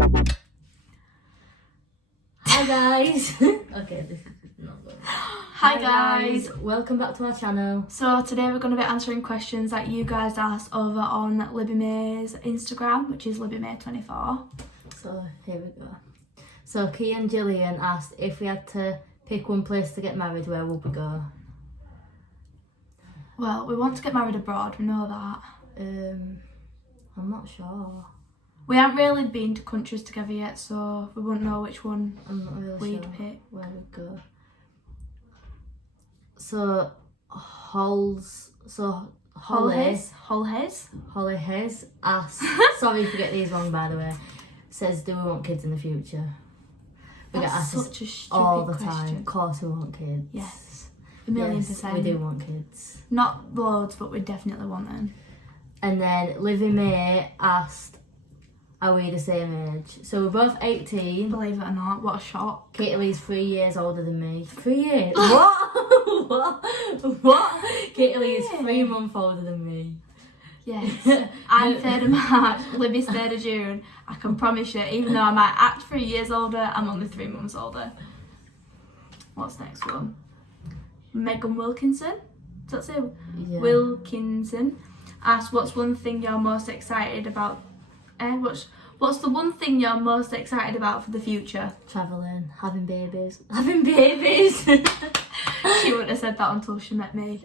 Hi guys. Okay, this is not good. Hi guys, welcome back to our channel. So today we're going to be answering questions that you guys asked over on Libby-Mae's Instagram, which is Libby-Mae24. So here we go. So Key and Gillian asked if we had to pick one place to get married, where would we go? Well, we want to get married abroad, we know that. I'm not sure. We haven't really been to countries together yet, so we wouldn't know which one I'm not really we'd sure pick. where we'd go. So Holly Hayes asked, sorry if you get these wrong by the way, says, do we want kids in the future? We get asked such a stupid all the question. time. Of course we want kids. Yes, a million percent. We do want kids. Not loads, but we definitely want them. And then Libby-Mae asked, are we the same age? So we're both 18. Believe it or not, what a shock. Katylee's 3 years older than me. 3 years? What? What? Katylee's 3 months older than me. Yes. I'm 3rd of March, Libby's 3rd of June. I can promise you, even though I might act 3 years older, I'm only 3 months older. What's next one? Megan Wilkinson? Does that say? Yeah. Wilkinson asked, what's one thing you're most excited about? What's the one thing you're most excited about for the future? Travelling, having babies. Having babies! She wouldn't have said that until she met me.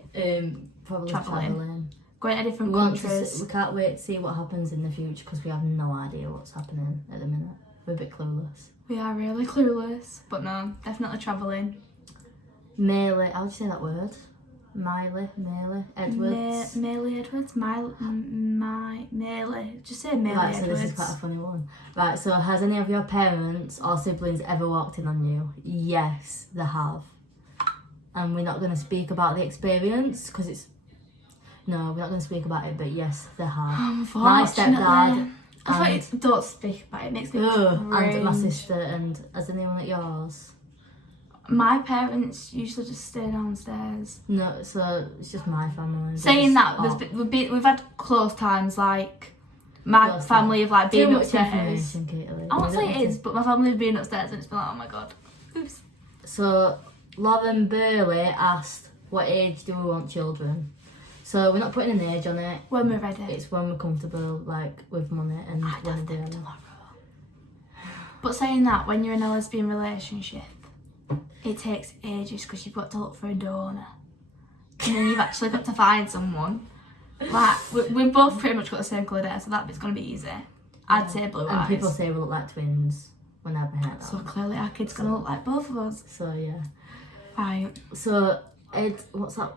Probably travelling. Going to different countries. We can't wait to see what happens in the future because we have no idea what's happening at the minute. We're a bit clueless. We are really clueless, but no, definitely travelling. Miley, how do you say that word? Miley Edwards. Miley Edwards? Miley. Just say Miley Right, so Edwards. this is quite a funny one. Right, so has any of your parents or siblings ever walked in on you? Yes, they have. And we're not going to speak about the experience because it's... No, we're not going to speak about it, but yes, they have. My stepdad... I thought don't speak about it, it makes me cringe. And my sister, and has anyone at yours? My parents usually just stay downstairs. No, so it's just my family. Saying that, we've had close times, like my close family have like been too upstairs. Much information, Katylee. I won't say it is, but my family have been upstairs and it's been like, oh my god. Oops. So Lauren Burley asked, what age do we want children? So we're not putting an age on it. When we're ready. It's when we're comfortable, like with money and I'd when have we're them doing. tomorrow. But saying that, when you're in a lesbian relationship, it takes ages because you've got to look for a donor. And then you've actually got to find someone. Like, we've both pretty much got the same colour hair, so that bit's going to be easy. I'd say blue eyes. And people say we look like twins when I have my hair down. So clearly our kid's going to look like both of us. So yeah. Right. So what's that?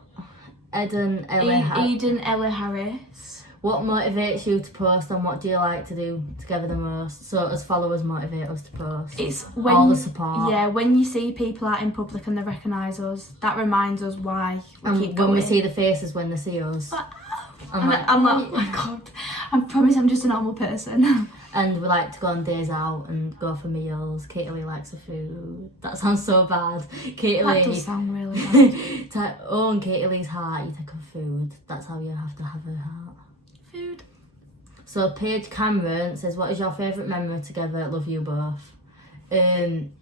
Eden Ella Harris. What motivates you to post and what do you like to do together the most? So as followers motivate us to post. It's when all the support. Yeah, when you see people out in public and they recognise us, that reminds us why we keep going. When we see the faces when they see us. I'm like, oh my god, I promise I'm just a normal person. And we like to go on days out and go for meals. Katylee likes the food. That sounds so bad. Katylee. That does sound really bad. Own Katylee's heart, you think of food. That's how you have to have her heart. Food. So Paige Cameron says, what is your favourite memory together? Love you both. Favourite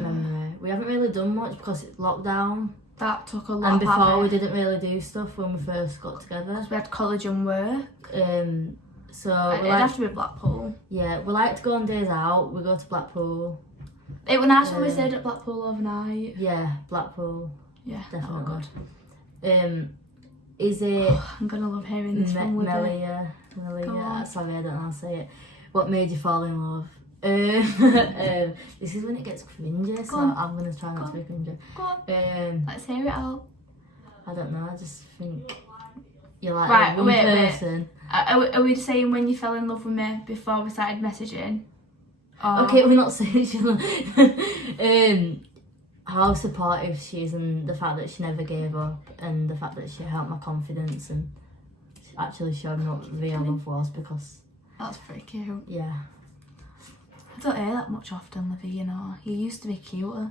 memory. We haven't really done much because it's lockdown. That took a lot. And before we didn't really do stuff when we first got together. We had college and work. So it'd have to be Blackpool. Yeah, we like to go on days out. We go to Blackpool. It was nice when we stayed at Blackpool overnight. Yeah, Blackpool. Yeah, definitely. Oh god. Is it? I'm gonna love hearing this from Libby. Melia. Sorry, I don't know how to say it. What made you fall in love? This is when it gets cringy, so I'm gonna try not to be cringy. Go on. Let's hear it all. I don't know. I just think you're like right. one person. Are we saying when you fell in love with me before we started messaging? Or... Okay, we're not saying how supportive she is and the fact that she never gave up and the fact that she helped my confidence and she actually showed me what real love was because... That's pretty cute. Yeah. I don't hear that much often, Libby, you know. You used to be cuter.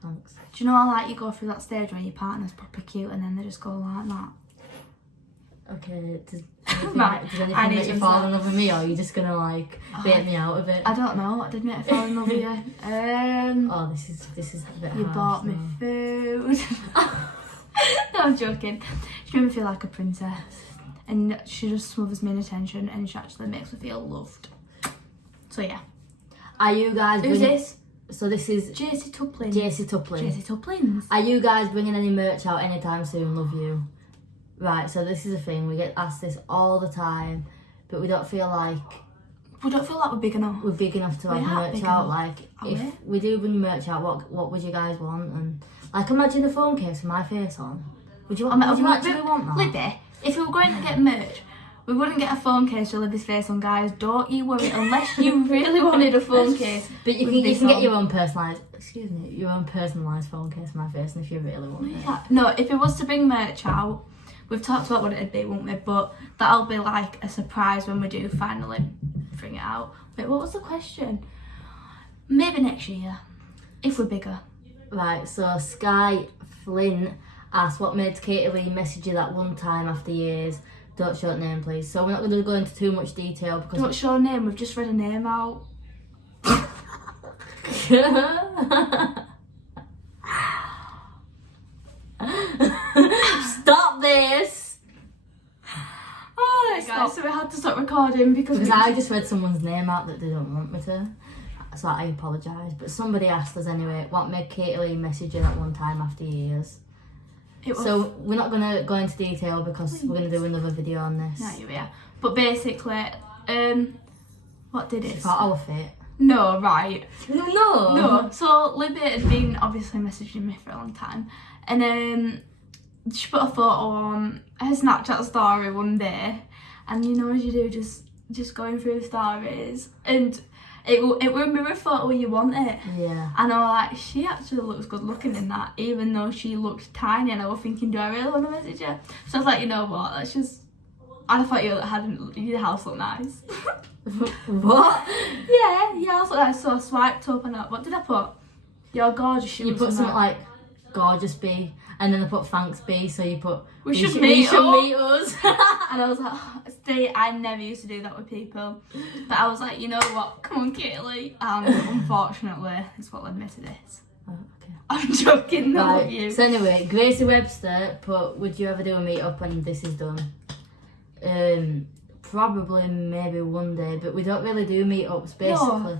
Thanks. Do you know how like you go through that stage where your partner's proper cute and then they just go like that? Okay, does Right, anything I need make you to fall start. in love with me, or are you just gonna like bait me out of it? I don't know what did make me fall in love with you. Oh, this is a bit You harsh, bought me though. food. No, I'm joking. She made me feel like a princess. And she just smothers me in attention and she actually makes me feel loved. So yeah. Are you guys Who's bringing... this? So this is JC Tuplin. JC Tuplin. JC Tuplins. Are you guys bringing any merch out anytime soon? Love you. Right, so this is a thing. We get asked this all the time, but we don't feel like We don't feel like we're big enough. we're big enough to We have are merch big out. enough. Like, Are if we do bring merch out, what would you guys want? And like, imagine a phone case with my face on. Would you actually want that? Libby, if we were going to get merch, we wouldn't get a phone case with Libby's face on, guys. Don't you worry, unless you really wanted a phone case. But you with can this get on. your own personalised phone case with my face, and if you really want it. Yeah. No, if it was to bring merch out, we've talked about what it'd be, won't we? But that'll be like a surprise when we do finally bring it out. Wait, what was the question? Maybe next year, if we're bigger. Right, so Sky Flynn asked what made Katylee message you that one time after years. Don't show name, please. So we're not going to go into too much detail because... Don't show a name, we've just read a name out. Stop this! Oh, guys, so we had to stop recording because I just read someone's name out that they don't want me to. So I apologise. But somebody asked us anyway, what made Katylee message you that one time after years? So we're not going to go into detail because we're going to do another video on this. Yeah. But basically, what did it? She thought I was fit. No, right. No. So Libby had been obviously messaging me for a long time, and she put a photo on her Snapchat story one day, and you know as you do, just going through stories, and it were a mirror photo you want it. Yeah. And I was like, she actually looks good looking in that, even though she looked tiny, and I was thinking, do I really want to message her? So I was like, you know what, let's just... And I thought your house looked nice. What? Yeah, your house looked nice, so I swiped up and what did I put? You're gorgeous. You put something like, gorgeous B, and then I put thanks B, so you put, we should meet us. And And I was like, oh, see, I never used to do that with people. But I was like, you know what, come on, Katylee. And unfortunately, it's what led me to this. Oh, okay. I'm joking, not Right. with you. So anyway, Gracie Webster put, would you ever do a meet up when this is done? Probably, maybe one day, but we don't really do meetups. Basically,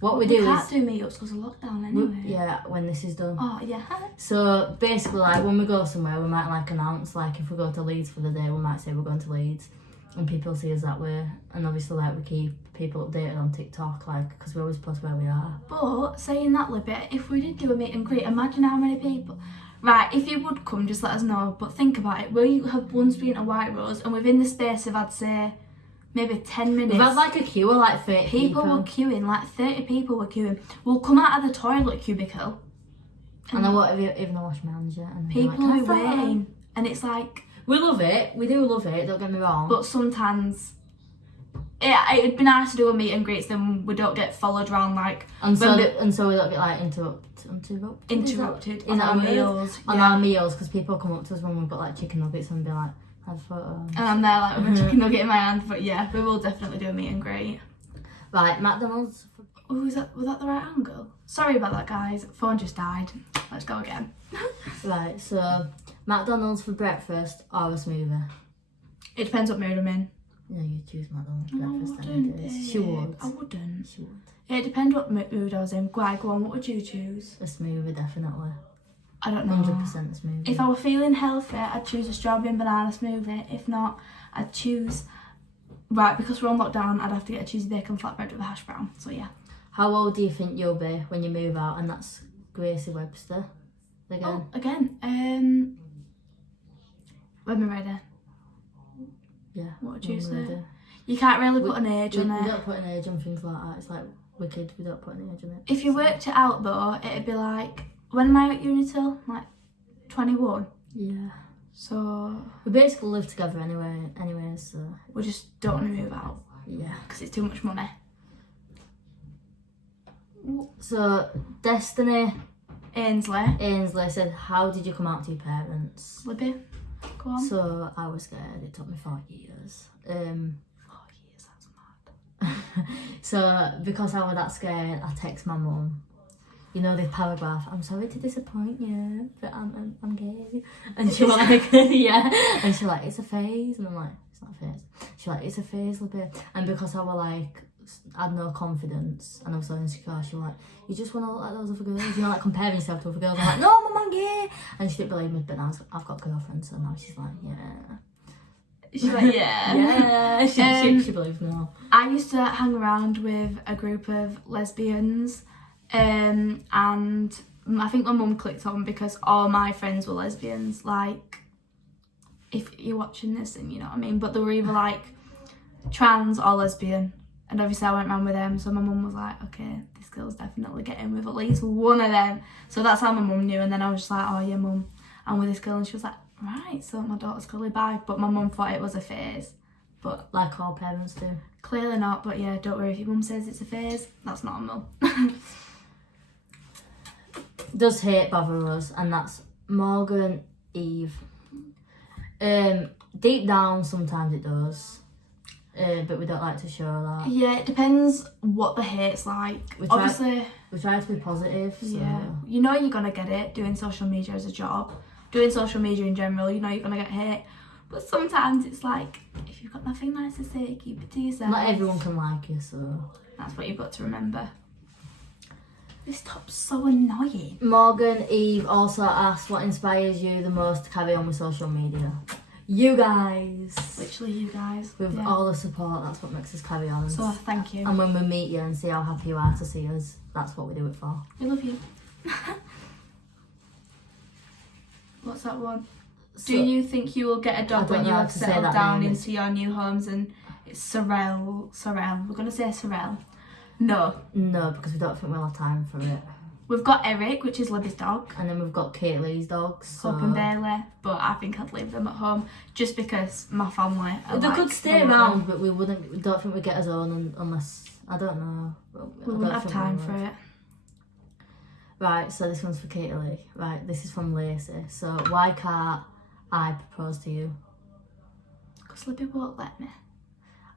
what we do can't is do meetups because of lockdown anyway. yeah, when this is done. Oh yeah. So basically, like when we go somewhere, we might like announce, like if we go to Leeds for the day, we might say we're going to Leeds, and people see us that way. And obviously, like we keep people updated on TikTok, like because we always post where we are. But saying that, Libby, if we did do a meet and greet, imagine how many people. Right, if you would come, just let us know. But think about it. We have once been to White Rose, and within the space of, I'd say, maybe 10 minutes. We've had like a queue of like 30 people were queuing, like 30 people were queuing. We'll come out of the toilet cubicle. And I won't even wash my hands yet. And People like, are waiting. And it's like... We love it. We do love it, don't get me wrong. But sometimes... it'd be nice to do a meet and greet so then we don't get followed around like... And so we don't get like interrupted on our meals. On our meals, because people come up to us when we've got like chicken nuggets and be like, have a photo. And I'm there like with a chicken nugget in my hand. But yeah, we will definitely do a meet and greet. Right, McDonald's. Oh, was that the right angle? Sorry about that, guys. Phone just died. Let's go again. Right, so McDonald's for breakfast or a smoothie? It depends what mood I'm in. No, you choose McDonald's No, breakfast. I wouldn't, Then babe. she would. I wouldn't. She would. It depends what mood I was in. Go on, what would you choose? A smoothie, definitely. I don't know. 100% a smoothie. If I were feeling healthy, I'd choose a strawberry and banana smoothie. If not, I'd choose... Right, because we're on lockdown, I'd have to get a cheesy bacon flatbread with a hash brown. So yeah. How old do you think you'll be when you move out? And that's Gracie Webster. Again. Oh, again. When we're ready. Yeah. What would you when say? we're ready. You can't really put an age we on it. don't put an age on things like that. It's like wicked. We don't put an age on it. If you worked it out though, it'd be like, when am I at uni till? Like 21. Yeah. So We basically live together anyway, so we just don't want to move out yeah. because it's too much money. So Destiny Ainsley. Ainsley said, how did you come out to your parents? Libby. Go on. So I was scared. It took me 4 years. 4 years, that's mad. So because I was that scared, I text my mum. You know this paragraph, I'm sorry to disappoint you, but I'm gay. And she's like, yeah. And she's like, it's a phase. And I'm like, it's not a phase. She's like, it's a phase, Libby. And because I was like, I had no confidence and I was so insecure, she was like, you just want to look like those other girls, you know, like comparing yourself to other girls. I'm like, no, mum, I'm gay. And she didn't believe me, but now I've got a girlfriend, so now she's like, yeah. She's like, yeah. Yeah, she believes me now. I used to hang around with a group of lesbians, and I think my mum clicked on because all my friends were lesbians. Like, if you're watching this, and you know what I mean, but they were either like trans or lesbian. And obviously I went round with them, so my mum was like, okay, this girl's definitely getting with at least one of them. So that's how my mum knew. And then I was just like, oh yeah, mum, I'm with this girl. And she was like, right, so my daughter's clearly bi. But my mum thought it was a phase. But like all parents do. Clearly not, but yeah, don't worry if your mum says it's a phase. That's not a mum. Does hate bother us, and that's Morgan Eve. Deep down, sometimes it does. But we don't like to show that. Yeah, it depends what the hate's like. We try to be positive. So. Yeah, you know you're gonna get it doing social media as a job, doing social media in general. You know you're gonna get hate, but sometimes it's like if you've got nothing nice to say, keep it to yourself. Not everyone can like you, so that's what you've got to remember. This top's so annoying. Morgan Eve also asked, what inspires you the most to carry on with social media? You guys. Literally you guys. With all the support, that's what makes us carry on. So thank you. And when we meet you and see how happy you are to see us, that's what we do it for. We love you. What's that one? So, do you think you will get a dog when you have settled down into your new homes? And it's Sorrel. We're going to say Sorrel. No, because we don't think we'll have time for it. We've got Eric, which is Libby's dog. And then we've got Katylee's dogs. So. Hope and Bailey. But I think I'd leave them at home just because my family are they like, could stay around, but we don't think we'd get us on unless, I don't know. We wouldn't have time for it. Right, so this one's for Katylee. Right, this is from Lacey. So, why can't I propose to you? Because Libby won't let me.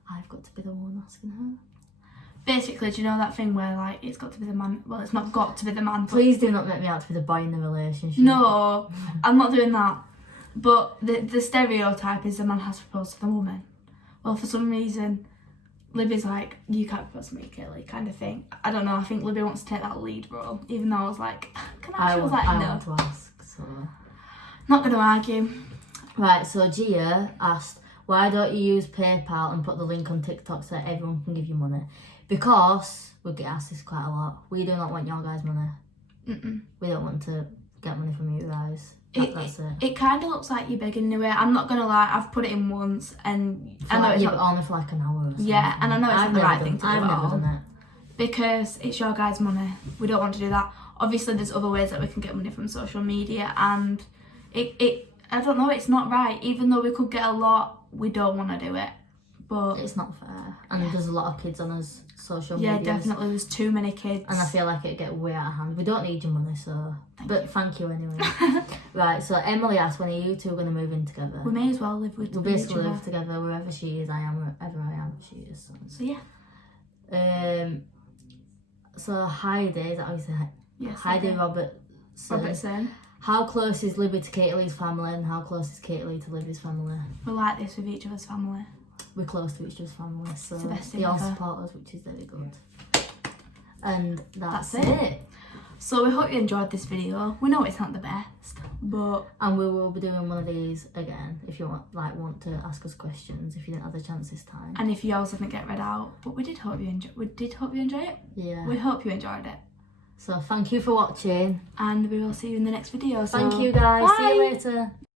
I've got to be the one asking her. Basically, do you know that thing where like it's got to be the man? Well, it's not got to be the man. Please do not make me out to be the boy in the relationship. No, I'm not doing that. But the stereotype is the man has to propose to the woman. Well, for some reason, Libby's like, you can't propose to me, Katylee, kind of thing. I don't know. I think Libby wants to take that lead role, even though I was like, can I? She was like, no. I want to ask, so. Not going to argue. Right, so Gia asked, why don't you use PayPal and put the link on TikTok so that everyone can give you money? Because we get asked this quite a lot. We do not want your guys' money. Mm-mm. We don't want to get money from you guys. That's it. It kind of looks like you're begging in a way. I'm not going to lie, I've put it in once and I know it's not only for like an hour or something. Yeah, and I know it's not the right thing to do I've never done it. Because it's your guys' money. We don't want to do that. Obviously, there's other ways that we can get money from social media, and I don't know, it's not right. Even though we could get a lot, we don't want to do it. But it's not fair. And there's a lot of kids on us social media. Yeah, definitely. There's too many kids. And I feel like it'd get way out of hand. We don't need your money, so... Thank you anyway. Right, so Emily asked, when are you two going to move in together? We may as well live with each other. We'll basically live together. Wherever she is, I am. Wherever I am, she is. So yeah. So Heidi, is that how you say it? Yes. Heidi Robertson. How close is Libby to Katylee's family, and how close is Katylee to Libby's family? We're like this with each other's family. We're close to each other's family, so it's the best thing they all ever. support us, which is very good. And that's it. So we hope you enjoyed this video. We know it's not the best, but and we will be doing one of these again if you want to ask us questions if you didn't have the chance this time. And if yours didn't get read out, but we did hope you enjoy it. Yeah. We hope you enjoyed it. So thank you for watching, and we will see you in the next video. So thank you guys. bye. See you later.